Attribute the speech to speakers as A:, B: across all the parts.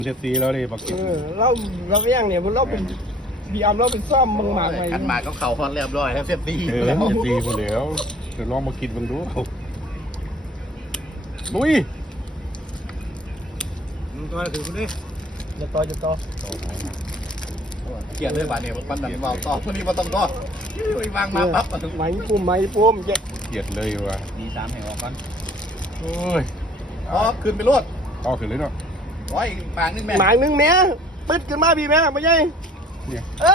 A: เจ็ดสีแล้วดิบักกิน
B: เราเลี้ยงเนี่ยเราเป็นบีอัมเราเป็นซ่อมมึงหมากไป
C: ขันหมากก็เข่าฮอนเรียบร้อยแล้วเสียตี
A: เจ็ดสีหมดแล้วเดี๋ยวลองมากินมันดูลุย
B: ตัวถือคนนี้จะต่อ
C: เกียร์เลยบาดเนี่ยมันดันเบาต่อพวกนี้มันต้องต่อวางมาปั๊บ
B: ไหมปุ่มเจ๊
A: เกลียดเลยว่ะ
C: ดีสามแห่งออกกัน
A: โอ้ย
C: อ๋อขึ้นไปรวด
A: ต่อขึ้นเลยเนาะ
C: ร้อยปางนึงแม่
B: หมายนึงเนี้ยปึ๊ดขึ้นมาพี่แม่ไม่ใช่
A: เนี่ย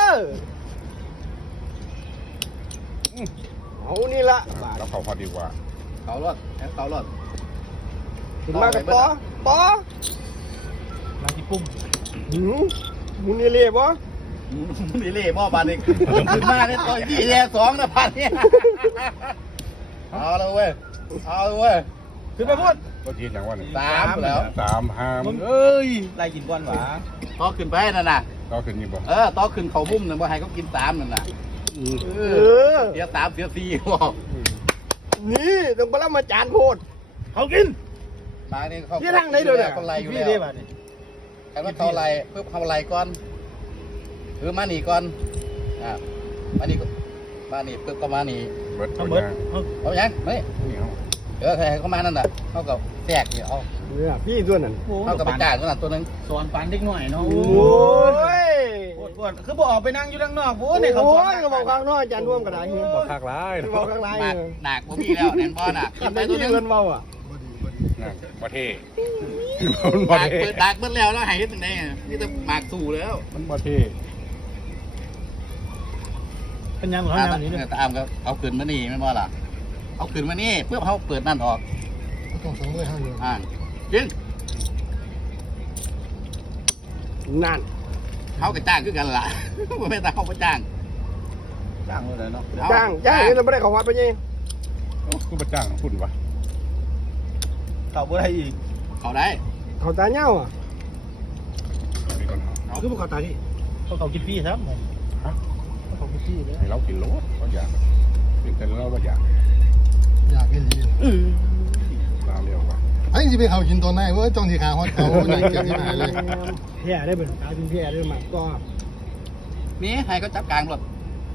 B: เอานี่ละ
A: เราเข้าพอดีกว่า
C: เขารอดแอนเขารอด
B: ขึ้นมากับต่อมาที่ปุ่มมุนนี่เรียบวะ
C: นี่เล่บ่บาดเนี่ยขึ้นมาเนี่ยต่อยที่แย่สองนะพันเนี่ยเอาเลยเว้ยเอาเลยเว้ย
B: ขึ้นไปพูด
A: ก็กินอย่างว่าเนี่ย
C: สามแล้ว
A: 3 5เอ้ย
C: ไล่กินก้อนหวาต่อขึ้นไปนั่นน่ะ
A: ต่อขึ้นนี่บ่
C: ต่อขึ้นเขาบุ้มนั่นบ่ให้เขากินสามนั่นน่ะเสียสามเสียสี่บอก
B: นี่ต้องไปรับมาจานโพดเขากิน
C: บางนี่เขา
B: ที่ทางไหนเดี๋ยวเนี่ย
C: เขาไล่อยู่แล้วแต่ว่าเขาไล่เพื่อเขาไล่ก่อนคือมาหนีก่อนมาหนีมาหนีเพื่อก็มาหนี
A: เบิด
C: เอาอย่างไม่
A: นี่เอา
C: ใครเขามานั่นน่ะเขากับแตกเนี่ยเอา
B: พี่ตัวนั้น
C: เขากับไปจ่ายตัวนั้นตัวนึง
D: สอนปันเด็กหน่อยเนาะ
B: โอ้ย
D: ปวดคือบอกออกไปนั่งอยู่ข้างนอกโว้เนี่ยเขาสอน
B: ก็บอกข้างนอกจานร่วมกันได้
A: บอกคากร้าย
B: บอกข้างใน
C: หนักบ่มีแล้วแนนบอลน่ะ
B: ขันไปที่เงินเบาอ่ะ
A: ประเทศ
C: หนักเปิดดักเบิ้ลแล้วแล้วหายถึงไหนนี่จะหมากสู่แล้ว
A: มันประเทศ
D: เป็นยังหรือเขาอย่างนี้เนี่ย
C: ตามก็เอาขึ้นมานี่ไม่บอล่ะเอาขึ้นมานี่เพื่อเขาเปิดนั่นออก
B: ต้องสองด้วยห้าเงิน
C: จริง
B: นั่น
C: เขาก็จ้างคือกันล่ะไม่ต้องเขาไปจ้างเลยเนาะ
B: จ้างนี่เราไม่ได้ของวัดไปยัง
A: กูประจ้างคุณวะ
D: เขาบ่ได้อีก
C: เขาได้
B: เขาตาเน่าอ่ะ
A: มีคนหา
B: คือพวกเขาตาที่
D: เขากินพี่ครับเขากินพี่เลย
A: ให้เรากินโลดก็อยากเป็นแต่เราก็อยาก
E: อยากกินดี
A: ลาเร็วว่ะ
E: ไอ้ที่ไปเขากินตัวไหนเว้ยจ้องที่ขาฮอตเขาไหนเก็บที่ไหนเลย
B: แพ้ได้เหมือนตาจริงแพ้ได้มาก็
C: มีให้เขาจับกลางรถ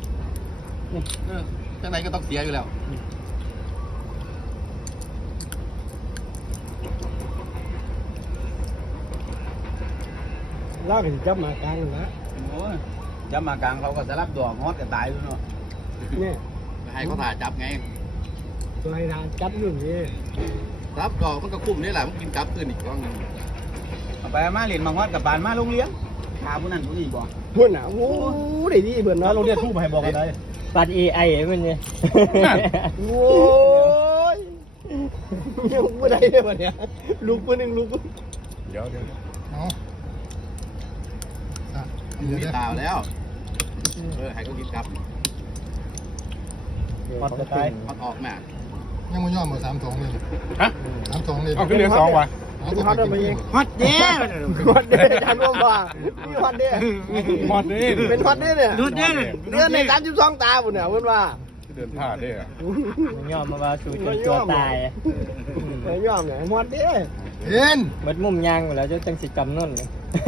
C: จังไหนก็ต้องเสียอยู่แล้ว
B: เล่าถึงจับมากลางนะ
D: โอ้ยจะมากลางเขาก็จะรับดอกฮอตก็ตายด้วยเนาะ
B: เนี่ย
C: ให้เขาถ่ายจับไง
B: ตัวให้ทางจับอยู่นี่
C: จับก็มันก็คุ้มนี่แหละมันกินจับขึ้นอีกก้อนนึง
D: เอาไปมาเรียนมาฮอตกับปานมาโรงเรียนพาผู้นั้นผู้นี้บ่
B: หุ่นอ่ะโอ้ได้ดีเพื่อน
D: แล้ว
B: เนาะ
D: โรงเรียนทูบให้บอกกันได้
F: ปัด AI มันเนี่ย
B: โอ้ยยังไม่ได้เลยวันเนี้ยลูกคนหนึ่งลูก
A: เดี๋ยว
E: เอาเดี๋ยว
C: มี
E: เดี๋ยว
C: ตาแล้วให้เขากินจับ
D: ฮอตก็ตาย
C: มันออกแม่
E: ยังไม่ยอมมา3 ถุงเลย
A: ฮะ
E: 3 ถุงเลย
A: เอาขึ้นเรือ2ว่ะ
E: เอาตัวไปกิน
B: ฮอตเด้ฮอตเด้จานร่วมว่ามีฮอตเด้
A: หมดนี่
B: เป็นฮอตเด้เนี่ย
D: ดูดเด้เลย
B: เดือนใน32 ตาปุ่นเนี่ยเพื่อนว่า
A: เดินผ่าได้อะ
F: มันยอมมาว่าชูจนตัวตาย
B: ไม่ยอมเนี่ยฮอตเด้
E: เย็น
F: เบิดมุมยางหมดแล้วจะจังสิจำนั่นเลย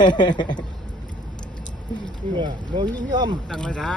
B: โดนยิ่งยอม
D: ตั้งมาจ้า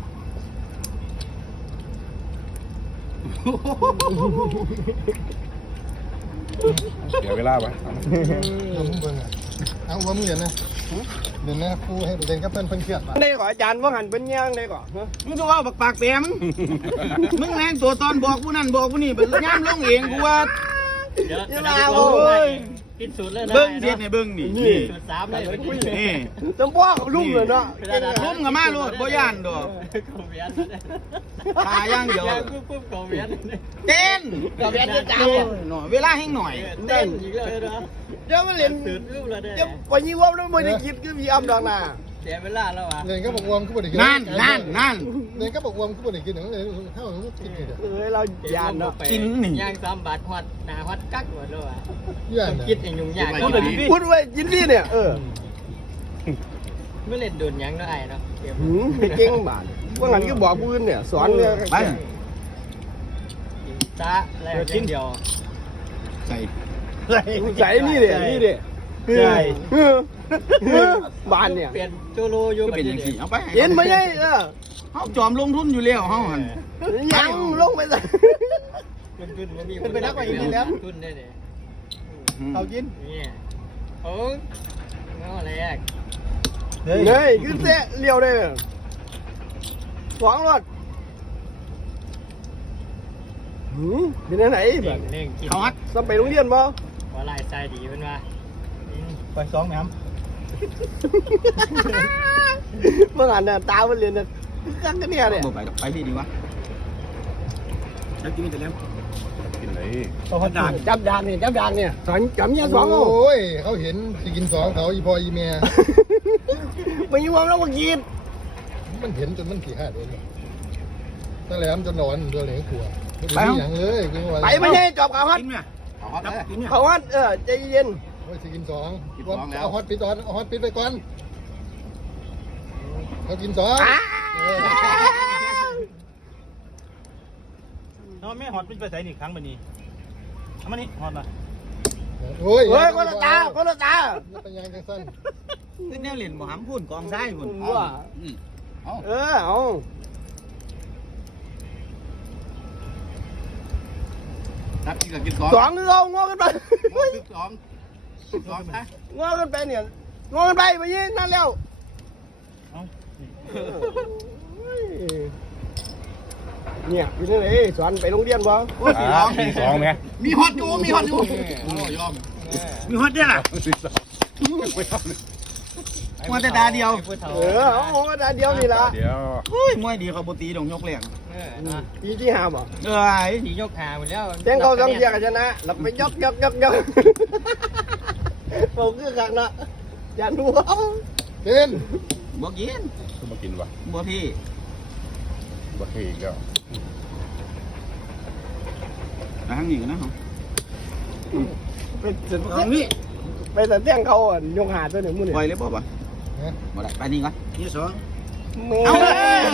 A: เสียเวลาปะ
E: เอามึงเบิ่งอ่ะเอาว่ามึงเรียนนะเรียนนะครูให้เรียนกับเพื่อนเครียด
B: ได้ก่อนอาจารย์ว่าหันเป็นย่างได้ก่อน
D: มึงก็ว่าปากเต็มมึงแรงตัวตอนบอกผู้นั้นบอกผู้นี้เป็นย่ำลงเองกูว่า
B: ยังลาโอ้ย
F: กินสูตรเลยนะ
D: เบิ้งเสียในเบิ้งนี่นี่
F: สูตร3เลย
D: นี่
B: จำพ่อเขาลุ่มเลยเนาะ
D: ลุ่มกับมาลูกบ่ย่านดอก
F: เขาเวียน
D: ตาย่างเดียว
F: ปุ๊บเขาเวียน
D: เต้น
B: กับแม่จะจ้า
D: หน่อยเวลาให้หน่อย
F: เต้นอีกเลยนะ
B: เดี๋ยวมาเล่น
F: สูตรรูปแล้วเนี่ย
B: เดี๋ยววันนี้ว่าแล้วไม่ได้คิดก็มีอ้ำดังน่ะ
F: เสียเวลาแล้วอ่ะ
E: เรียนก็บอกวอมก็บ่ได้กิน
D: นั่น
E: เรียนก็บอกวอมก็บ่ได้กินเลยเท่ากินเดี๋ยว
B: เรายานเนาะ
D: กินนี่
F: ย่าง3 บาทฮอดหน้าฮอดกักหมดแล้วอ่ะ
E: ย่าน
F: คิดเองยุ่งยาก
B: พูดไว้ยินดีเนี่ย
F: ไม่เล่นโดนยังเนาะไอ้เนาะ
B: ไม่เก่งบาทว่างั้นก็บอกผู้อื่นเนี่ยสอนเนี่ย
D: ไป
F: จ้าแล้วเดียว
C: ใส่
B: ใส่นี่เด็นี่เด็
D: ใช่
B: บ้านเนี่ย
F: เปลี่ยนโจโลอยู่
D: ก็เป็นอย่างสี่เอาไป
B: เห็นไหมไง
D: เขาจอมลงทุนอยู่แล้วเขาหัน
B: ยังลงไปเลย
F: ขึ้นไปนักกว่าอีกนิดแล้วขึ้นได้เลย
E: เอากิน
F: เนี่ยโอ้เงาอะไรอ่ะ
B: เฮ้ยขึ้นเตะเลี้ยวเลยสองรถเป็นไหน
F: เน่งเน่งกิน
D: เขาฮัด
B: สมัยโรงเรียนบ่
F: ว่าลายใจดีเป็นว่า
E: ไปสองแหนม
B: เมื่อก่อนเนี่ยตามันเรียนเนี่ยกักกันเนี่ยเนี่ย
D: บอกไปพี่ดีวะแล้วกินแต่แล้ว
A: กินไหน
E: เอาพัดด่าน
B: จับดานเนี่ยสอนจำเนี่ยสอง
E: โอ้ยเขาเห็นสิกินสองเขาอีพออีเมีย
B: ไม่ยุ่งแล้วมากิน
E: มันเห็นจนมันขี่ห้าเดือนนั่นแหละมันจะนอนตัวเหลืองขัวไม่ได้อย่างเลยคือว่า
B: ไปไม่ใช่จอบเขาฮัด
D: กินไหม
C: เอาฮอตเลย
D: กินเนี่ย
B: เขาฮัดใจเย็น
E: โอ้ยสิกินสอง
C: กินสองแล้ว
E: เอาฮอตปิดก่อนเอาฮอตปิดไปก่อนเขากินสอง
G: น้องแม่หอดไปใส่นี่ครั้งบันนี้ทำมันนี่หอดมา
E: โอ้ย
B: เฮ้ยคนละตา
E: เป็นยังจังสั้น
D: นี่แนวเหรียญบ่หามพุ่นกองไส้พุ่น
B: ว่า
C: เอา
B: เอา
C: นับกินกับกินสอง
B: สองคือเอางอกันไป
C: กินสองกินสองนะ
B: งอกันไปเนี่ยงอกันไปไปยี่นั่นแล้วเนี่ยอยู่ที่ไหนสอนไปโรงเรียนบ่
A: สี่สองไหม
C: มีฮอตอยู่มีฮอตอยู่ยอม
D: มีฮอตเนี่ยล่ะ
A: สี่สองไม่เอาเลย
D: มวยแต่ตาเดียว
B: เอาแต่เดียวนี่ละ
A: เดี๋ยว
D: เฮ้ยมวยดีเขาปตีดงยกแรง
B: ปีที่ห้าบ่
D: เอ้ย
F: สียกหาหมดแล้ว
B: แจ้งเขาต้องเชียร์กันชนะแล้วไปยกผมคือขังนะอย่าดูเขา
E: เต้น
D: บ่กิน
A: ก็มากินวะ
D: บ่พี่
A: บะเฮงก็
D: ไปทางนี้กันนะเขา
B: ไปเสร็จ
D: ทางนี้
B: ไปแต่แจ้งเขายกหาตัวหนึ่งมือ
D: ป
B: เนี่ย
D: ล่อยเลยบ่บ่บ่ได้ไปนี่ก่อนนี่สอง
B: เอาเลย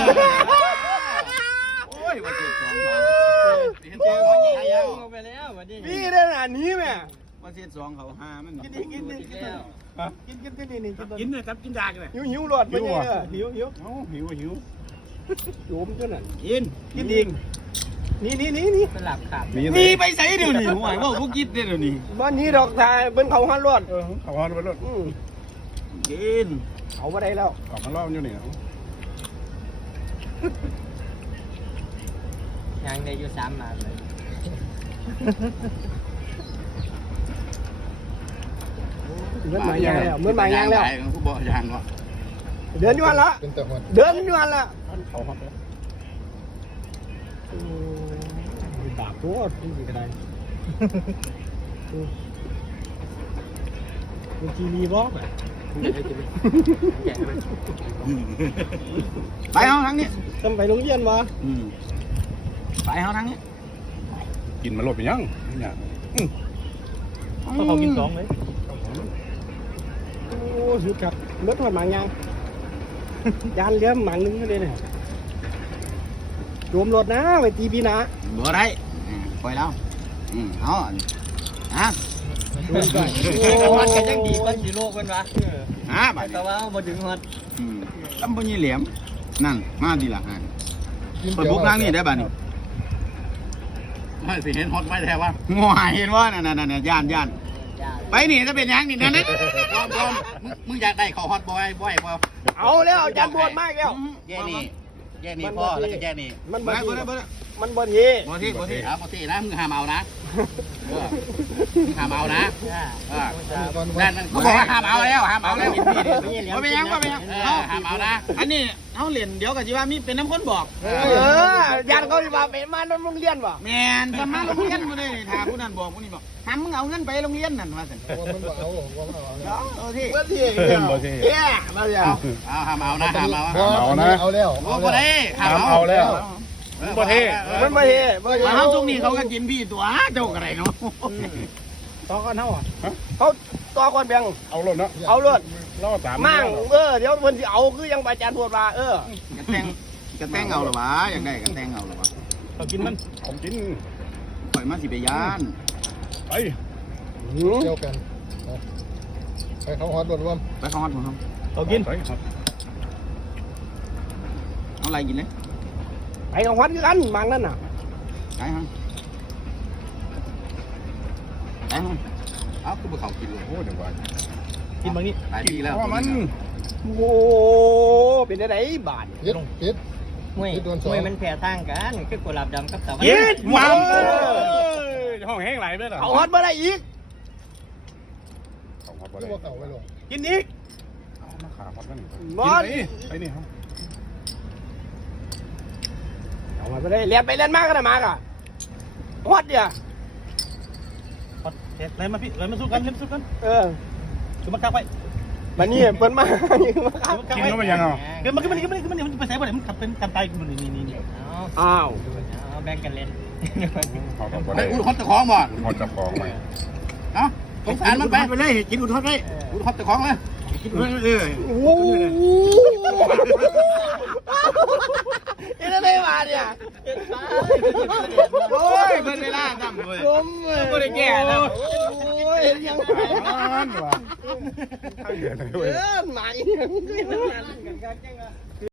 D: โอ้ยว่าเจ็ดสอง
C: เห็นเจ้าเขายิงแล้ว
F: ลงไปแล้ววันนี้
B: พี่ได้หนานี้แม่
D: ว่าเจ็ดสองเขาห้ามัน
F: แล้ว
B: กิน
D: เลยครับกินดากเลย
B: หิวหลอดไปเนี่ยหิว
A: หิว
B: โยมจนน่ะ
D: กิน
B: กินเองนี่
F: สลับขาด
A: มี
D: นี่ไปใส่เดี๋ยวนี้ห่วยว่าพวกกินเดี๋ยวนี้
B: บ้านนี้ดอกทายเป็นเขาหันรอด
A: เขาฮอนไปรถ
D: กิน
B: เอาไปได้แล้ว
A: ออกมาเล่าอยู่นี่
F: ยังได้อยู่3 มาเลย
B: เดินมายางแล้วเดินมายางแล้ว
C: ผู้บอกยางวะ
B: เดินอยู่หันละ
E: เป็นแต่หัว
B: เดินอยู่หันละ
A: เขาฮอนไป
B: บาปตัวนี่ก็ได้มันทีวีบล็อกอ่ะ
D: ไปเอาทางนี้
B: ทำไปโรงเรียนวะ
D: ไปเอาทางนี้
A: กินมาโลดไปยังเนี่ย
G: เขากินสองเลย
B: โอ้สุดครับเมื่อถอดหมางยางยานเลี้ยมหมางนึงก็เลยเนี่ยรวมรถนะไปตีปีนะ
D: บ่ได้ปล่อยแล้วเอาฮะ
F: ฮอดกันยังดีกว่าสีโลกเป็นวะ
D: ไป
F: แต่ว่าบ่ถึงฮอด
D: ตำบลยี่เหลี่ยมนั่นมาดีละฮะเปิดบุ๊กทางนี้ได้ป่ะนี่
C: ไม่สิเห็นฮอตไม่แท้วะ
D: งัวเห็นว่านั่นย่านไปนี่จะเป็นยังนี่นั่นนี่
C: ยอมมึงอยากได้เขาฮอตบ่อยบ่
B: เอาแล้วอาจารย์บวชมากแล้ว
C: แย่นี่พ่อแล้วก็แย่นี่
B: มัน
D: บ่
B: บ่
D: ได้
B: ที
D: บ่ได้บ่ได้
B: มันบ่ที
D: บ่ที่บ่ที่
C: เอาปกตินะมึงห้ามเอานะห้ามเอานะนั่นเขาบอกว่าห้ามเอาแล้วห้ามเอาแล้ว
D: บ่เป็นยังบ่เป็นยัง
C: ห้ามเอานะ
D: อันนี้เฮาเล่นเดี๋ยวก็สิว่ามีเป็นน้ำคนบอก
B: อาจารย์เขาที่ว่าเป็นมาโรงเรียนบ่
D: แม่นจะมาโรงเรียนบ่ได้ถ้าผู้นั้นบอกผู้นี้บอกถามมึงเอาเงินไปโรงเรียนนั่นว่าซั่น
E: มันบ่เอาว่ามันเอา
D: เอาที่
B: บ่ทีเย้มาแล้ว
C: เอาห้ามเอานะห้ามเอา
E: เอาแล้ว
C: โอ้บ่ได้ห้าม
A: ทำ
C: เอา
A: เอาแล้ว
B: มันบ่ทีบ่ที
D: มาเฮาช่วงนี้เขาก็กินพี่ตัวเจ้าก็ได้เนาะ
G: ต่อกันเท่าอ่ะ
B: เขาต่อก่อนแบ่ง
A: เอารถเนาะ
B: เอาเลือด
A: ล่อสาม
B: มั่งเดี๋ยวเพิ่นสิเอาคือยังอาจารย์พูดว่าก
D: ระแต่งเอาหรอวะอยากได้กระแต่งเอาหรอวะ
G: เขากินมัน
A: ผมกิน
D: ปล่อยมาสิไปย่าน
A: ไป
E: เที่ยวกันไปเขาฮอตรวม
D: ไปข้าวฮอตของเขา
G: เอากิน
A: ใส่ครับ
D: เอาอะไรกินเลย
B: ไปกับวัดกันหมังนั่นน่ะ
D: ไปฮะไปฮะ
C: เอ้าคือบุเขากินเลย
A: โอ้เดี๋ยวก่อน
G: กินบางนี้
C: หลายปีแล้ว
A: เพราะมัน
B: โอ้เป็นได้ไหนบาท
E: เย็ดเย็ด
F: ห้วยห้วยมันแผ่ทางกันคือกุหลาบดำกับตะวัน
G: กินหวาน
A: ห้องแห้งไหลไปเหรอ
B: เอาฮอตมาได้อีก
A: เอาฮอต
E: ไม่
A: ไปเลย
E: ว่าเก่าไปหรอก
G: กินอีก
A: เอามาขาฮอตมาหนึ่ง
B: บอล
A: ไปนี่ครับ
B: เอามาไปเลยเลียนไปเลียนมากกันนะมากอ่ะฮอตเดียว
G: เลยมาพี่เลยมาสู้กันเล่นสู้กัน คือมากักไว้
B: บันนี้เปิ้นมาอยู่มาครับ
A: กินแล้วมันยังเอา
G: เกิดมันไปใส่บ่ได้มันขับเป็นกันไตมันนี่
B: อ้าว
F: เอาแบ่งกันเล่น
A: เขาก็บ่
C: ไอ้
A: ได้
C: อุดฮอตตะของบ่
A: ฮอตจับของไหม
C: เอ้าสงสารมันไป
D: ไปเลยกินอุทธรเลย
C: อุดฮอตตะของเลย
D: กินอุทธรเลย
B: โอ้โหนี่ได้มาเนี่ย
D: โอ้ยเพิ่นเวลาทำเลย
B: ผมไม่ได้แก่แล้วโอ้ยยังไง
A: มันว่ะข้างเดือนเลยเว้ย
B: หมาอีก